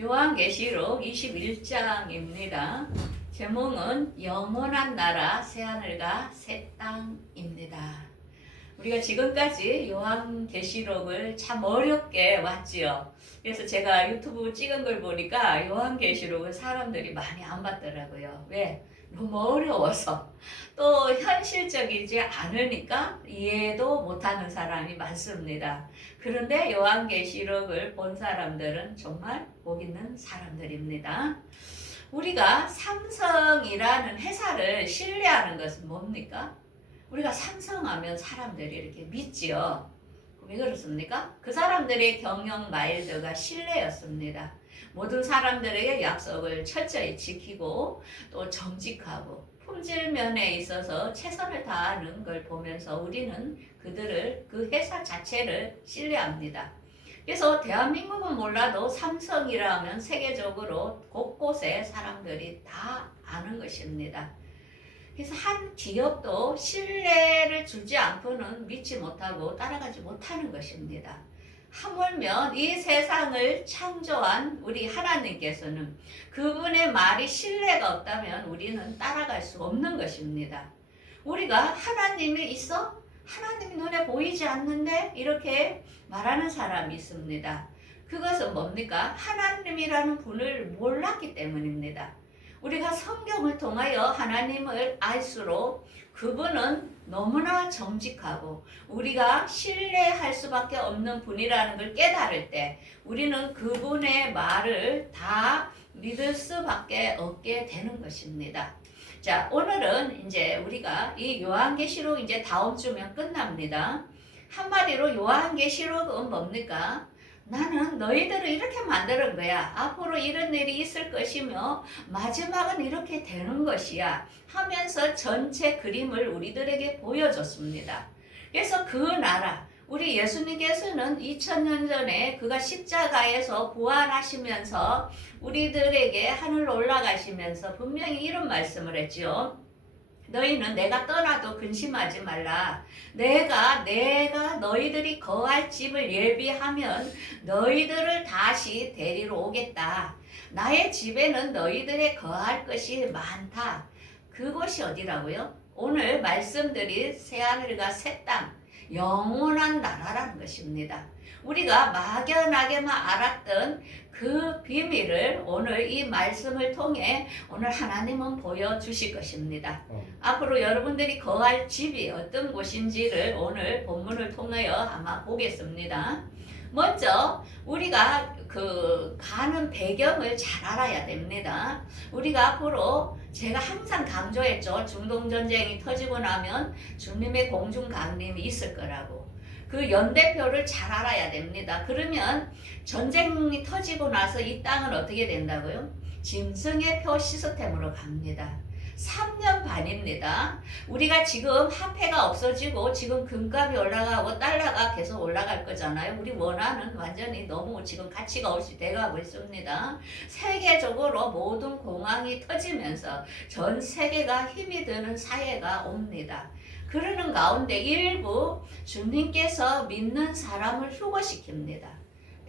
요한계시록 21장입니다. 제목은 영원한 나라 새하늘과 새 땅입니다. 우리가 지금까지 요한계시록을 참 어렵게 왔지요. 그래서 제가 유튜브 찍은 걸 보니까 요한계시록은 사람들이 많이 안 봤더라고요. 왜? 너무 어려워서 또 현실적이지 않으니까 이해도 못하는 사람이 많습니다. 그런데 요한계시록을 본 사람들은 정말 복 있는 사람들입니다. 우리가 삼성이라는 회사를 신뢰하는 것은 뭡니까? 우리가 삼성하면 사람들이 이렇게 믿지요. 왜 그렇습니까? 그 사람들의 경영 마일드가 신뢰였습니다. 모든 사람들에게 약속을 철저히 지키고 또 정직하고 품질 면에 있어서 최선을 다하는 걸 보면서 우리는 그들을 그 회사 자체를 신뢰합니다. 그래서 대한민국은 몰라도 삼성이라면 세계적으로 곳곳에 사람들이 다 아는 것입니다. 그래서 한 기업도 신뢰를 주지 않고는 믿지 못하고 따라가지 못하는 것입니다. 하물며 이 세상을 창조한 우리 하나님께서는 그분의 말이 신뢰가 없다면 우리는 따라갈 수 없는 것입니다. 우리가 하나님이 있어? 하나님이 눈에 보이지 않는데? 이렇게 말하는 사람이 있습니다. 그것은 뭡니까? 하나님이라는 분을 몰랐기 때문입니다. 우리가 성경을 통하여 하나님을 알수록 그분은 너무나 정직하고 우리가 신뢰할 수밖에 없는 분이라는 걸 깨달을 때 우리는 그분의 말을 다 믿을 수밖에 없게 되는 것입니다. 자, 오늘은 이제 우리가 이 요한계시록 이제 다음 주면 끝납니다. 한마디로 요한계시록은 뭡니까? 나는 너희들을 이렇게 만드는 거야. 앞으로 이런 일이 있을 것이며 마지막은 이렇게 되는 것이야. 하면서 전체 그림을 우리들에게 보여줬습니다. 그래서 그 나라, 우리 예수님께서는 2000년 전에 그가 십자가에서 부활하시면서 우리들에게 하늘로 올라가시면서 분명히 이런 말씀을 했죠. 너희는 내가 떠나도 근심하지 말라. 내가 내가 너희들이 거할 집을 예비하면 너희들을 다시 데리러 오겠다. 나의 집에는 너희들의 거할 것이 많다. 그곳이 어디라고요? 오늘 말씀드린 새하늘과 새 땅, 영원한 나라라는 것입니다. 우리가 막연하게만 알았던 그 비밀을 오늘 이 말씀을 통해 오늘 하나님은 보여주실 것입니다. 어. 앞으로 여러분들이 거할 집이 어떤 곳인지를 오늘 본문을 통하여 아마 보겠습니다. 먼저 우리가 그 가는 배경을 잘 알아야 됩니다. 우리가 앞으로 제가 항상 강조했죠. 중동 전쟁이 터지고 나면 주님의 공중 강림이 있을 거라고. 그 연대표를 잘 알아야 됩니다. 그러면 전쟁이 터지고 나서 이 땅은 어떻게 된다고요? 짐승의 표 시스템으로 갑니다. 3년 반입니다. 우리가 지금 화폐가 없어지고 지금 금값이 올라가고 달러가 계속 올라갈 거잖아요. 우리 원화는 완전히 너무 지금 가치가 없이 돼가고 있습니다. 세계적으로 모든 공황이 터지면서 전 세계가 힘이 드는 사회가 옵니다. 그러는 가운데 일부 주님께서 믿는 사람을 휴거시킵니다.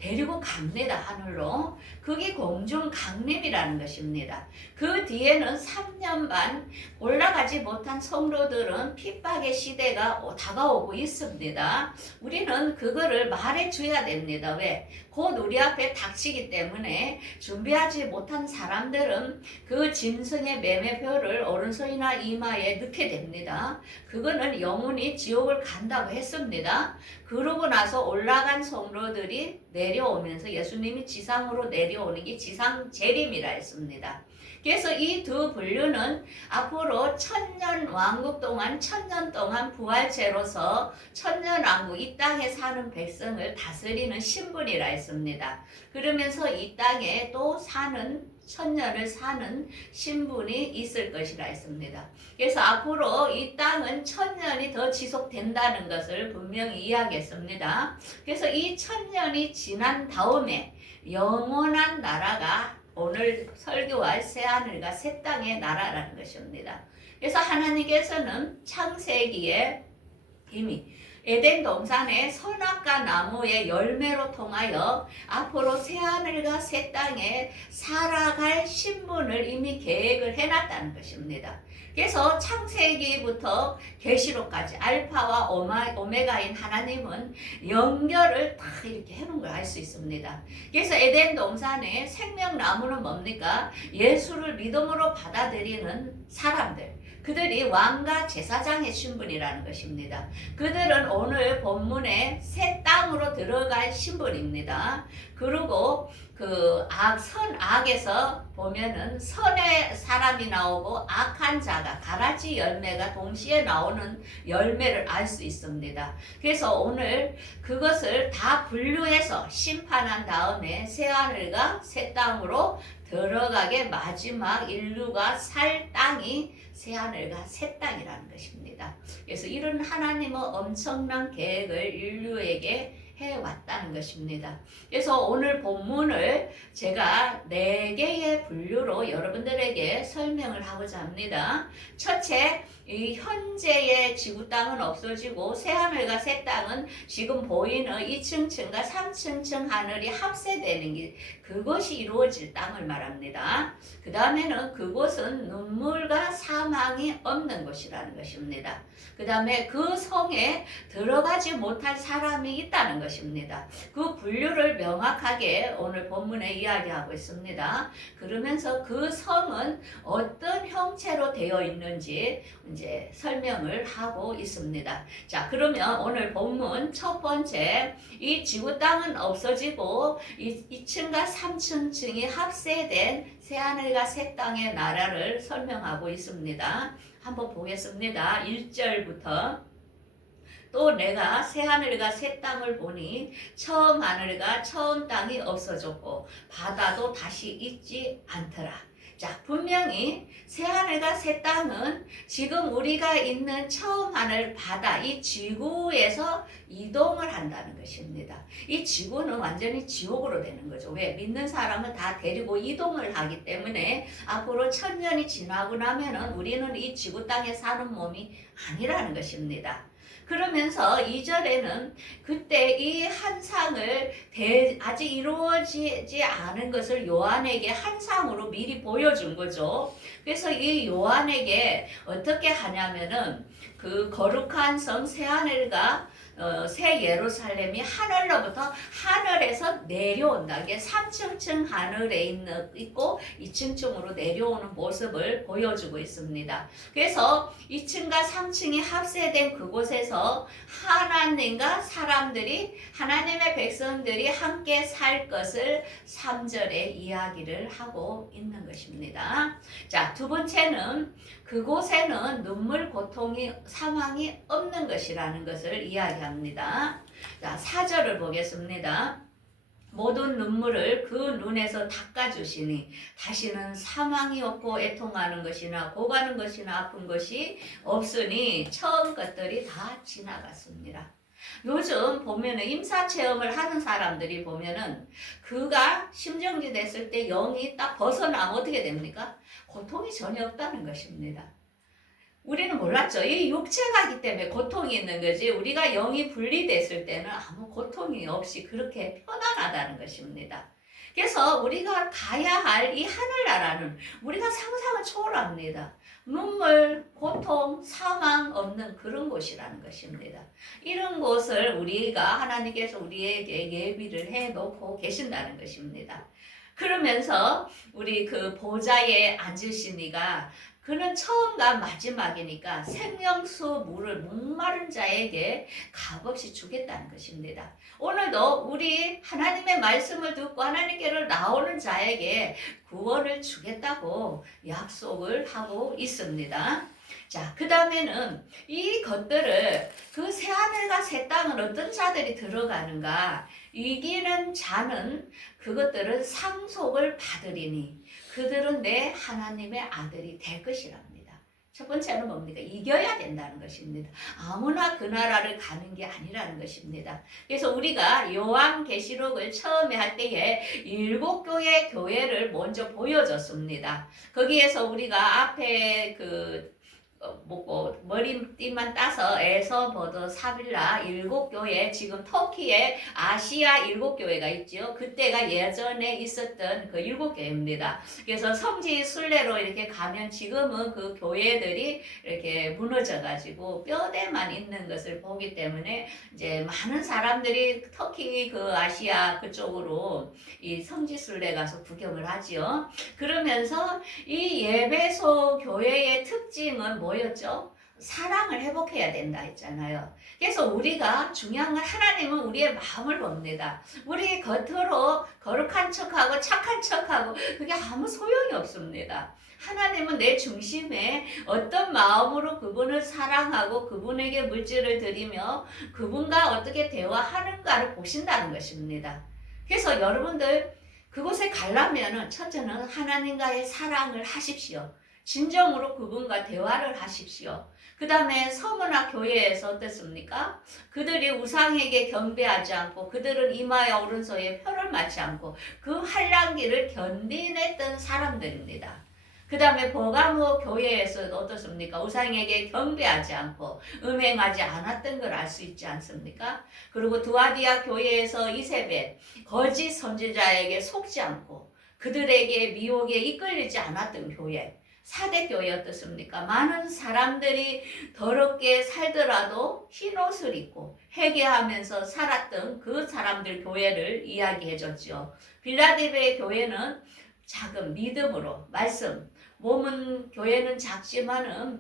데리고 갑니다, 하늘로. 그게 공중 강림이라는 것입니다. 그 뒤에는 3년 반 올라가지 못한 성도들은 핍박의 시대가 다가오고 있습니다. 우리는 그거를 말해 줘야 됩니다. 왜? 곧 우리 앞에 닥치기 때문에 준비하지 못한 사람들은 그 짐승의 매매표를 오른손이나 이마에 넣게 됩니다. 그거는 영원히 지옥을 간다고 했습니다. 그러고 나서 올라간 성도들이 내려오면서 예수님이 지상으로 내려오는 게 지상 재림이라 했습니다. 그래서 이 두 분류는 앞으로 천년 왕국 동안 천년 동안 부활체로서 천년 왕국 이 땅에 사는 백성을 다스리는 신분이라 했습니다. 그러면서 이 땅에 또 사는 천년을 사는 신분이 있을 것이라 했습니다. 그래서 앞으로 이 땅은 천년이 더 지속된다는 것을 분명히 이야기했습니다. 그래서 이 천년이 지난 다음에 영원한 나라가 오늘 설교할 새하늘과 새 땅의 나라라는 것입니다. 그래서 하나님께서는 창세기에 이미 에덴 동산의 선악과 나무의 열매로 통하여 앞으로 새 하늘과 새 땅에 살아갈 신분을 이미 계획을 해놨다는 것입니다. 그래서 창세기부터 계시록까지 알파와 오메가인 하나님은 연결을 다 이렇게 해놓은 걸 알 수 있습니다. 그래서 에덴 동산의 생명나무는 뭡니까? 예수를 믿음으로 받아들이는 사람들. 그들이 왕과 제사장의 신분이라는 것입니다. 그들은 오늘 본문에 새 땅으로 들어갈 신분입니다. 그리고 그 악, 선 악에서 보면은 선의 사람이 나오고 악한 자가 가라지 열매가 동시에 나오는 열매를 알 수 있습니다. 그래서 오늘 그것을 다 분류해서 심판한 다음에 새 하늘과 새 땅으로 들어가게 마지막 인류가 살 땅이 새 하늘과 새 땅이라는 것입니다. 그래서 이런 하나님의 엄청난 계획을 인류에게 해왔다는 것입니다. 그래서 오늘 본문을 제가 네 개의 분류로 여러분들에게 설명을 하고자 합니다. 첫째, 이 현재의 지구 땅은 없어지고 새 하늘과 새 땅은 지금 보이는 2층층과 3층층 하늘이 합세되는 게 그것이 이루어질 땅을 말합니다. 그 다음에는 그곳은 눈물과 사망이 없는 곳이라는 것입니다. 그 다음에 그 성에 들어가지 못할 사람이 있다는 것입니다. 그 분류를 명확하게 오늘 본문에 이야기하고 있습니다. 그러면서 그 성은 어떤 형체로 되어 있는지 이제 설명을 하고 있습니다. 자, 그러면 오늘 본문 첫 번째 이 지구 땅은 없어지고 이 2층과 3층 층이 합세된 새 하늘과 새 땅의 나라를 설명하고 있습니다. 한번 보겠습니다. 1절부터 또 내가 새 하늘과 새 땅을 보니 처음 하늘과 처음 땅이 없어졌고 바다도 다시 있지 않더라. 자, 분명히 새 하늘과 새 땅은 지금 우리가 있는 처음 하늘 바다 이 지구에서 이동을 한다는 것입니다. 이 지구는 완전히 지옥으로 되는 거죠. 왜? 믿는 사람은 다 데리고 이동을 하기 때문에 앞으로 천년이 지나고 나면은 우리는 이 지구 땅에 사는 몸이 아니라는 것입니다. 그러면서 2절에는 그때 이 한상을 대, 아직 이루어지지 않은 것을 요한에게 한상으로 미리 보여준 거죠. 그래서 이 요한에게 어떻게 하냐면은 그 거룩한 성 새하늘과 어, 새 예루살렘이 하늘로부터 하늘에서 내려온다. 이게 3층층 하늘에 있는, 있고 2층층으로 내려오는 모습을 보여주고 있습니다. 그래서 2층과 3층이 합세된 그곳에서 하나님과 사람들이 하나님의 백성들이 함께 살 것을 3절에 이야기를 하고 있는 것입니다. 자, 두 번째는 그곳에는 눈물, 고통이, 사망이 없는 것이라는 것을 이야기합니다. 자, 4절을 보겠습니다. 모든 눈물을 그 눈에서 닦아주시니 다시는 사망이 없고 애통하는 것이나 고가는 것이나 아픈 것이 없으니 처음 것들이 다 지나갔습니다. 요즘 보면은 임사 체험을 하는 사람들이 보면은 그가 심정지 됐을 때 영이 딱 벗어나면 어떻게 됩니까? 고통이 전혀 없다는 것입니다. 우리는 몰랐죠. 이 육체가기 때문에 고통이 있는 거지. 우리가 영이 분리됐을 때는 아무 고통이 없이 그렇게 편안하다는 것입니다. 그래서 우리가 가야 할 이 하늘나라는 우리가 상상을 초월합니다. 눈물, 고통, 사망 없는 그런 곳이라는 것입니다. 이런 곳을 우리가 하나님께서 우리에게 예비를 해 놓고 계신다는 것입니다. 그러면서 우리 그 보좌에 앉으신 이가 그는 처음과 마지막이니까 생명수 물을 목마른 자에게 값없이 주겠다는 것입니다. 오늘도 우리 하나님의 말씀을 듣고 하나님께로 나오는 자에게 구원을 주겠다고 약속을 하고 있습니다. 자, 그 다음에는 이 것들을 그 새 하늘과 새 땅은 어떤 자들이 들어가는가? 이기는 자는 그것들은 상속을 받으리니 그들은 내 하나님의 아들이 될 것이랍니다. 첫 번째는 뭡니까? 이겨야 된다는 것입니다. 아무나 그 나라를 가는 게 아니라는 것입니다. 그래서 우리가 요한 계시록을 처음에 할 때에 일곱 교회 교회를 먼저 보여줬습니다. 거기에서 우리가 앞에 그 어, 뭐고 머리띠만 따서 에서 버더 사빌라 일곱 교회 지금 터키에 아시아 일곱 교회가 있죠. 그때가 예전에 있었던 그 일곱 교회입니다. 그래서 성지 순례로 이렇게 가면 지금은 그 교회들이 이렇게 무너져 가지고 뼈대만 있는 것을 보기 때문에 이제 많은 사람들이 터키 그 아시아 그쪽으로 이 성지 순례 가서 구경을 하지요. 그러면서 이 예배소 교회의 특징은 뭐 였죠? 사랑을 회복해야 된다 했잖아요. 그래서 우리가 중요한 건 하나님은 우리의 마음을 봅니다. 우리 겉으로 거룩한 척하고 착한 척하고 그게 아무 소용이 없습니다. 하나님은 내 중심에 어떤 마음으로 그분을 사랑하고 그분에게 물질을 드리며 그분과 어떻게 대화하는가를 보신다는 것입니다. 그래서 여러분들 그곳에 가려면은 첫째는 하나님과의 사랑을 하십시오. 진정으로 그분과 대화를 하십시오. 그 다음에 서문화 교회에서 어땠습니까? 그들이 우상에게 경배하지 않고 그들은 이마에 오른손에 표를 맞지 않고 그 한량기를 견디냈던 사람들입니다. 그 다음에 버가모 교회에서도 어떻습니까? 우상에게 경배하지 않고 음행하지 않았던 걸 알 수 있지 않습니까? 그리고 두아디아 교회에서 이세벨 거짓 선지자에게 속지 않고 그들에게 미혹에 이끌리지 않았던 교회. 사대 교회 어떻습니까? 많은 사람들이 더럽게 살더라도 흰 옷을 입고 회개하면서 살았던 그 사람들 교회를 이야기해 줬죠. 빌라델베 교회는 작은 믿음으로 말씀 몸은 교회는 작지만은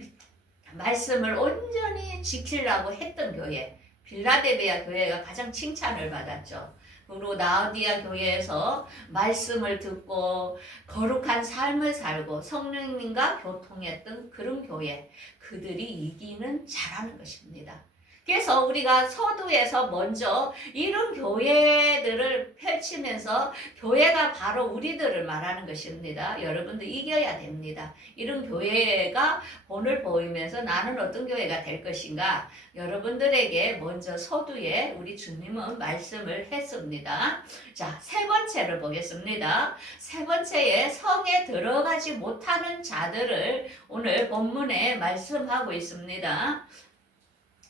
말씀을 온전히 지키려고 했던 교회 빌라델베아 교회가 가장 칭찬을 받았죠. 그리고 나우디아 교회에서 말씀을 듣고 거룩한 삶을 살고 성령님과 교통했던 그런 교회 그들이 이기는 잘하는 것입니다. 그래서 우리가 서두에서 먼저 이런 교회들을 펼치면서 교회가 바로 우리들을 말하는 것입니다. 여러분들 이겨야 됩니다. 이런 교회가 본을 보이면서 나는 어떤 교회가 될 것인가? 여러분들에게 먼저 서두에 우리 주님은 말씀을 했습니다. 자, 세 번째를 보겠습니다. 세 번째에 성에 들어가지 못하는 자들을 오늘 본문에 말씀하고 있습니다.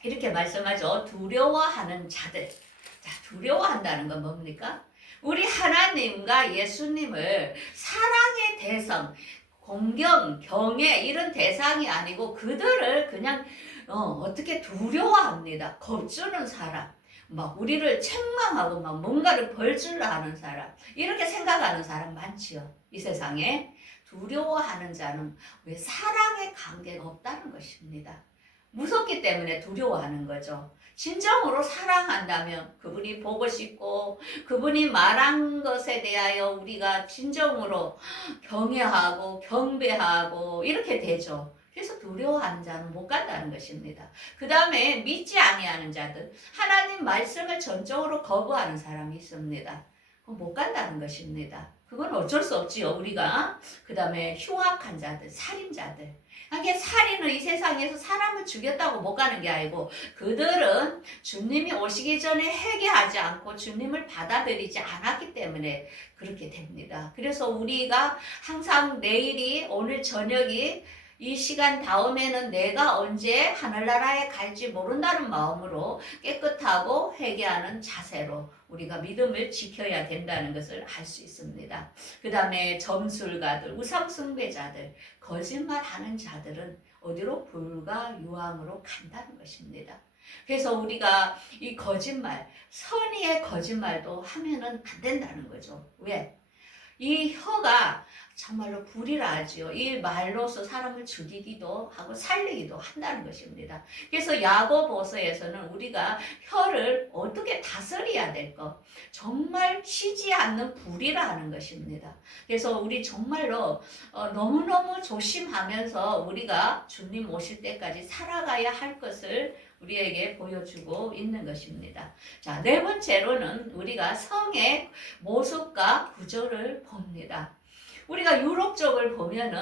이렇게 말씀하죠. 두려워하는 자들. 자, 두려워한다는 건 뭡니까? 우리 하나님과 예수님을 사랑의 대상, 공경, 경애 이런 대상이 아니고 그들을 그냥 어, 어떻게 두려워합니다. 겁주는 사람. 막 우리를 책망하고 막 뭔가를 벌줄라 하는 사람. 이렇게 생각하는 사람 많지요. 이 세상에. 두려워하는 자는 왜 사랑의 관계가 없다는 것입니다. 무섭기 때문에 두려워하는 거죠. 진정으로 사랑한다면 그분이 보고 싶고 그분이 말한 것에 대하여 우리가 진정으로 경외하고 경배하고 이렇게 되죠. 그래서 두려워하는 자는 못 간다는 것입니다. 그 다음에 믿지 아니하는 자들, 하나님 말씀을 전적으로 거부하는 사람이 있습니다. 못 간다는 것입니다. 그건 어쩔 수 없지요, 우리가. 그 다음에 흉악한 자들, 살인자들. 하게 살인은 이 세상에서 사람을 죽였다고 못 가는 게 아니고 그들은 주님이 오시기 전에 회개하지 않고 주님을 받아들이지 않았기 때문에 그렇게 됩니다. 그래서 우리가 항상 내일이 오늘 저녁이 이 시간 다음에는 내가 언제 하늘나라에 갈지 모른다는 마음으로 깨끗하고 회개하는 자세로 우리가 믿음을 지켜야 된다는 것을 알 수 있습니다. 그 다음에 점술가들, 우상숭배자들, 거짓말하는 자들은 어디로 불과 유황으로 간다는 것입니다. 그래서 우리가 이 거짓말, 선의의 거짓말도 하면은 안 된다는 거죠. 왜? 이 혀가 정말로 불이라 하지요. 이 말로서 사람을 죽이기도 하고 살리기도 한다는 것입니다. 그래서 야고보서에서는 우리가 혀를 어떻게 다스려야 될 것, 정말 쉬지 않는 불이라 하는 것입니다. 그래서 우리 정말로 어, 너무너무 조심하면서 우리가 주님 오실 때까지 살아가야 할 것을 우리에게 보여주고 있는 것입니다. 자, 네 번째로는 우리가 성의 모습과 구조를 봅니다. 우리가 유럽 쪽을 보면은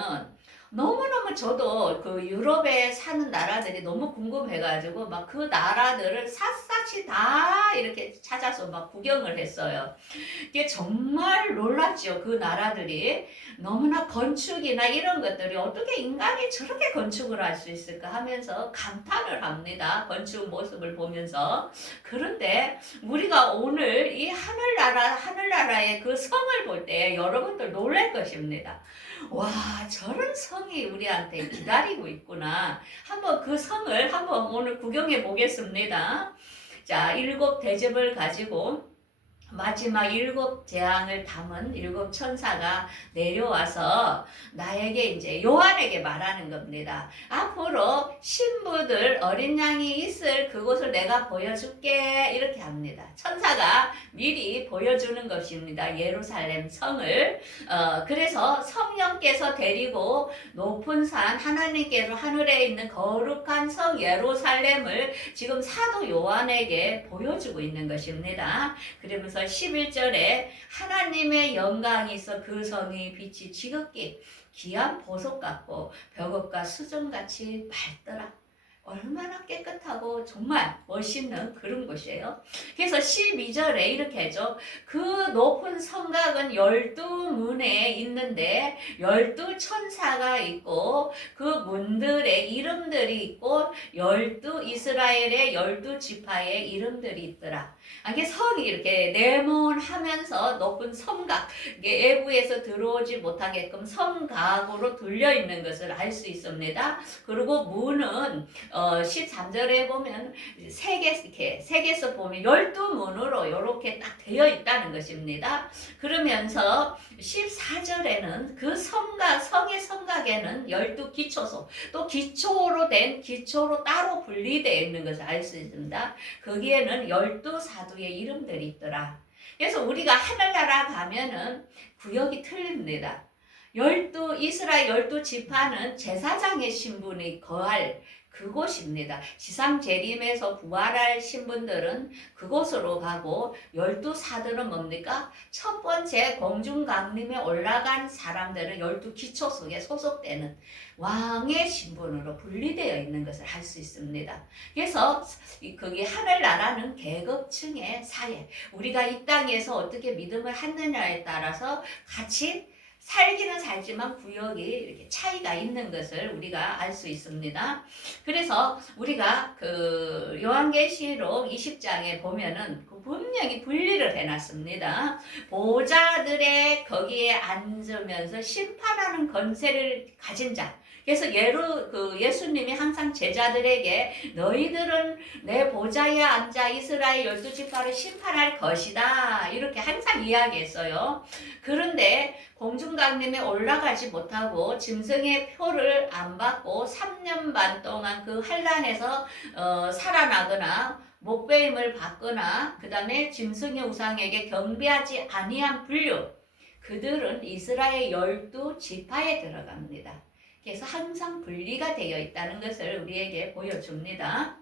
너무너무 저도 그 유럽에 사는 나라들이 너무 궁금해가지고 막 그 나라들을 샅샅이 다 이렇게 찾아서 막 구경을 했어요. 이게 정말 놀랐죠. 그 나라들이 너무나 건축이나 이런 것들이 어떻게 인간이 저렇게 건축을 할 수 있을까 하면서 감탄을 합니다. 건축 모습을 보면서. 그런데 우리가 오늘 이 하늘나라, 하늘나라의 그 성을 볼 때 여러분들 놀랄 것입니다. 와, 저런 성이 우리한테 기다리고 있구나. 한번 그 성을 한번 오늘 구경해 보겠습니다. 자, 일곱 대접을 가지고 마지막 일곱 재앙을 담은 일곱 천사가 내려와서 나에게 이제 요한에게 말하는 겁니다. 앞으로 신부들 어린 양이 있을 그곳을 내가 보여줄게 이렇게 합니다. 천사가 미리 보여주는 것입니다. 예루살렘 성을 어, 그래서 성령께서 데리고 높은 산 하나님께서 하늘에 있는 거룩한 성 예루살렘을 지금 사도 요한에게 보여주고 있는 것입니다. 그러면서 11절에 하나님의 영광이 있어 그 성이 빛이 지극히 귀한 보석 같고 벽업과 수정같이 밝더라. 얼마나 깨끗하고 정말 멋있는 그런 곳이에요. 그래서 12절에 이렇게 해줘. 그 높은 성곽은 열두 문에 있는데 열두 천사가 있고 그 문들의 이름들이 있고 열두 이스라엘의 열두 지파의 이름들이 있더라. 아, 이게 성이 이렇게 네모하면서 높은 성곽, 이게 외부에서 들어오지 못하게끔 성곽으로 둘려 있는 것을 알 수 있습니다. 그리고 문은 어, 13절에 보면 세 개, 이렇게 세 개서 보면 열두 문으로 이렇게 딱 되어 있다는 것입니다. 그러면서 14절에는 그 성곽, 성의 성곽에는 열두 기초소, 또 기초로 된 기초로 따로 분리되어 있는 것을 알 수 있습니다. 거기에는 열두 사두의 이름들이 있더라. 그래서 우리가 하늘나라 가면은 구역이 틀립니다. 열두 이스라엘 열두 지파는 제사장의 신분이 거할 그곳입니다. 지상 재림에서 부활할 신분들은 그곳으로 가고 열두 사들은 뭡니까? 첫 번째 공중 강림에 올라간 사람들은 열두 기초 속에 소속되는 왕의 신분으로 분리되어 있는 것을 알 수 있습니다. 그래서 이 거기 하늘나라는 계급층의 사회, 우리가 이 땅에서 어떻게 믿음을 하느냐에 따라서 같이 살기는 살지만 구역이 이렇게 차이가 있는 것을 우리가 알 수 있습니다. 그래서 우리가 그 요한계시록 20장에 보면은 그 분명히 분리를 해놨습니다. 보좌들의 거기에 앉으면서 심판하는 권세를 가진 자. 그래서 예루 그 예수님이 항상 제자들에게 너희들은 내 보좌에 앉아 이스라엘 열두 지파를 심판할 것이다 이렇게 항상 이야기했어요. 그런데 공중강림에 올라가지 못하고 짐승의 표를 안 받고 3년 반 동안 그 환란에서 어, 살아나거나 목배임을 받거나 그 다음에 짐승의 우상에게 경배하지 아니한 분류 그들은 이스라엘 열두 지파에 들어갑니다. 그래서 항상 분리가 되어 있다는 것을 우리에게 보여줍니다.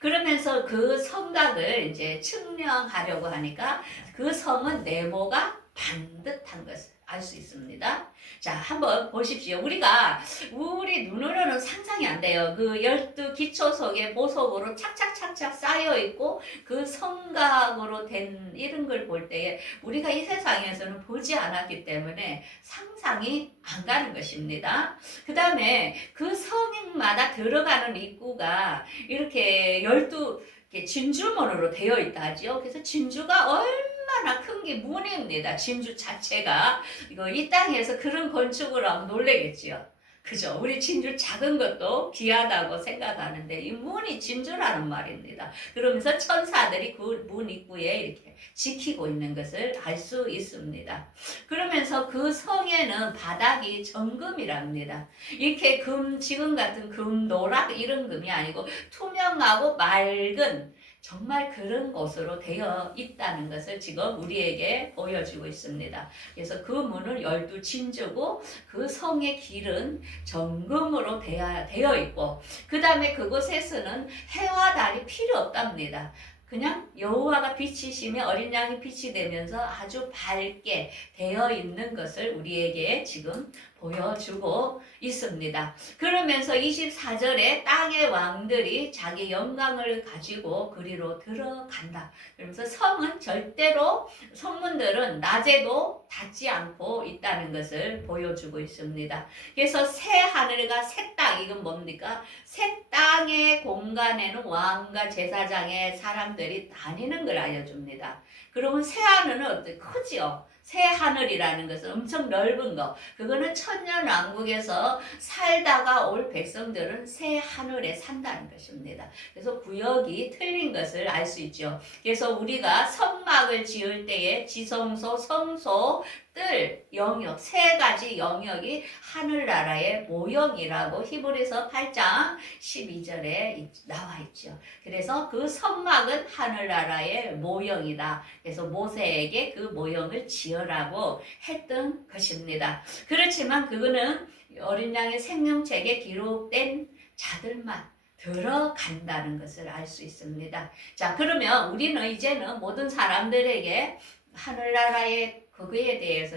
그러면서 그 성곽을 이제 측량하려고 하니까 그 성은 네모가 반듯한 것을 알 수 있습니다. 자, 한번 보십시오. 우리가 우리 눈으로는 상상이 안 돼요. 그 열두 기초 속에 보석으로 착착착착 쌓여 있고 그 성곽으로 된 이런 걸 볼 때에 우리가 이 세상에서는 보지 않았기 때문에 상상이 안 가는 것입니다. 그 다음에 그 성마다 들어가는 입구가 이렇게 열두 진주문으로 되어 있다 하죠. 그래서 진주가 얼마나 큰 게 문입니다. 진주 자체가 이거 이 땅에서 그런 건축을 하면 놀래겠지요. 그죠? 우리 진주 작은 것도 귀하다고 생각하는데 이 문이 진주라는 말입니다. 그러면서 천사들이 그 문 입구에 이렇게 지키고 있는 것을 알 수 있습니다. 그러면서 그 성에는 바닥이 정금이랍니다. 이렇게 금, 지금 같은 금, 노락 이런 금이 아니고 투명하고 맑은 정말 그런 곳으로 되어 있다는 것을 지금 우리에게 보여주고 있습니다. 그래서 그 문은 열두 진주고 그 성의 길은 정금으로 되어 있고 그 다음에 그곳에서는 해와 달이 필요 없답니다. 그냥 여호와가 빛이시며 어린 양이 빛이 되면서 아주 밝게 되어 있는 것을 우리에게 지금 보여주고 있습니다. 그러면서 24절에 땅의 왕들이 자기 영광을 가지고 그리로 들어간다. 그러면서 성은 절대로 성문들은 낮에도 닫지 않고 있다는 것을 보여주고 있습니다. 그래서 새 하늘과 새 땅, 이건 뭡니까? 새 땅의 공간에는 왕과 제사장의 사람들이 다니는 걸 알려줍니다. 그러면 새 하늘은 어때? 크지요? 새 하늘이라는 것은 엄청 넓은 거. 그거는 천년 왕국에서 살다가 올 백성들은 새 하늘에 산다는 것입니다. 그래서 구역이 틀린 것을 알 수 있죠. 그래서 우리가 성막을 지을 때에 지성소, 성소, 뜰, 영역 세 가지 영역이 하늘나라의 모형이라고 히브리서 8장 12절에 나와 있죠. 그래서 그 성막은 하늘나라의 모형이다. 그래서 모세에게 그 모형을 지어라고 했던 것입니다. 그렇지만 그거는 어린 양의 생명책에 기록된 자들만 들어간다는 것을 알 수 있습니다. 자, 그러면 우리는 이제는 모든 사람들에게 하늘나라의 그거에 대해서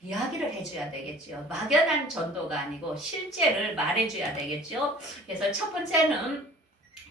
이야기를 해줘야 되겠죠. 막연한 전도가 아니고 실제를 말해줘야 되겠죠. 그래서 첫 번째는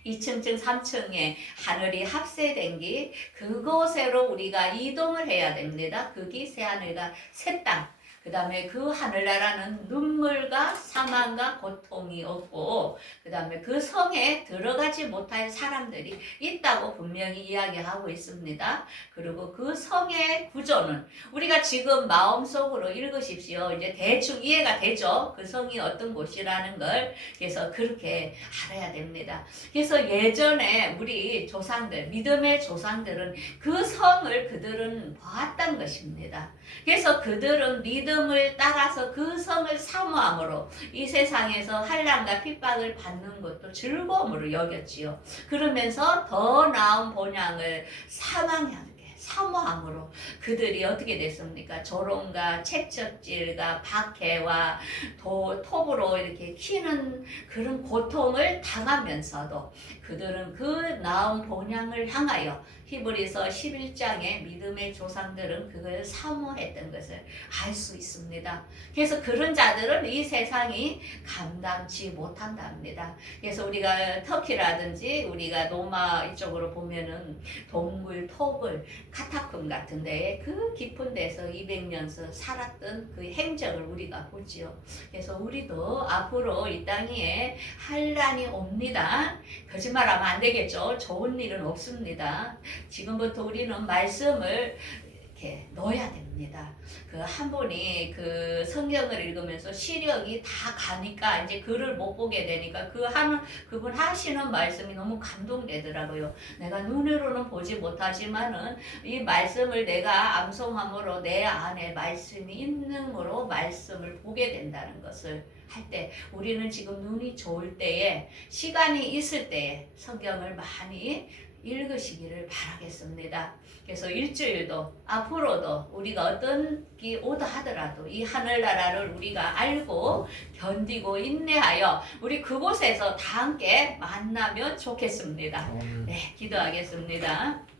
2층층, 3층에 하늘이 합세된 게 그곳으로 우리가 이동을 해야 됩니다. 그게 새 하늘과 새 땅. 그 다음에 그 하늘나라는 눈물과 사망과 고통이 없고, 그 다음에 그 성에 들어가지 못할 사람들이 있다고 분명히 이야기하고 있습니다. 그리고 그 성의 구조는 우리가 지금 마음속으로 읽으십시오. 이제 대충 이해가 되죠? 그 성이 어떤 곳이라는 걸. 그래서 그렇게 알아야 됩니다. 그래서 예전에 우리 조상들, 믿음의 조상들은 그 성을 그들은 보았던 것입니다. 그래서 그들은 믿음 을 따라서 그 성을 사모함으로 이 세상에서 환란과 핍박을 받는 것도 즐거움으로 여겼지요. 그러면서 더 나은 본향을 사망하게 사모함으로 그들이 어떻게 됐습니까? 조롱과 채찍질과 박해와 도, 톱으로 이렇게 키는 그런 고통을 당하면서도 그들은 그 나은 본향을 향하여 히브리서 11장의 믿음의 조상들은 그걸 사모했던 것을 알 수 있습니다. 그래서 그런 자들은 이 세상이 감당치 못한답니다. 그래서 우리가 터키라든지 우리가 노마 이쪽으로 보면은 동굴, 토굴, 카타콤 같은 데에 그 깊은 데서 200년서 살았던 그 행적을 우리가 보지요. 그래서 우리도 앞으로 이 땅에 한란이 옵니다. 거짓말하면 안 되겠죠. 좋은 일은 없습니다. 지금부터 우리는 말씀을 이렇게 넣어야 됩니다. 그 한 분이 그 성경을 읽으면서 시력이 다 가니까 이제 글을 못 보게 되니까 그 하는 그분 하시는 말씀이 너무 감동되더라고요. 내가 눈으로는 보지 못하지만은 이 말씀을 내가 암송함으로 내 안에 말씀이 있는으로 말씀을 보게 된다는 것을 할때 우리는 지금 눈이 좋을 때에 시간이 있을 때에 성경을 많이 읽으시기를 바라겠습니다. 그래서 일주일도 앞으로도 우리가 어떤 기 오다 하더라도 이 하늘나라를 우리가 알고 견디고 인내하여 우리 그곳에서 다 함께 만나면 좋겠습니다. 네, 기도하겠습니다.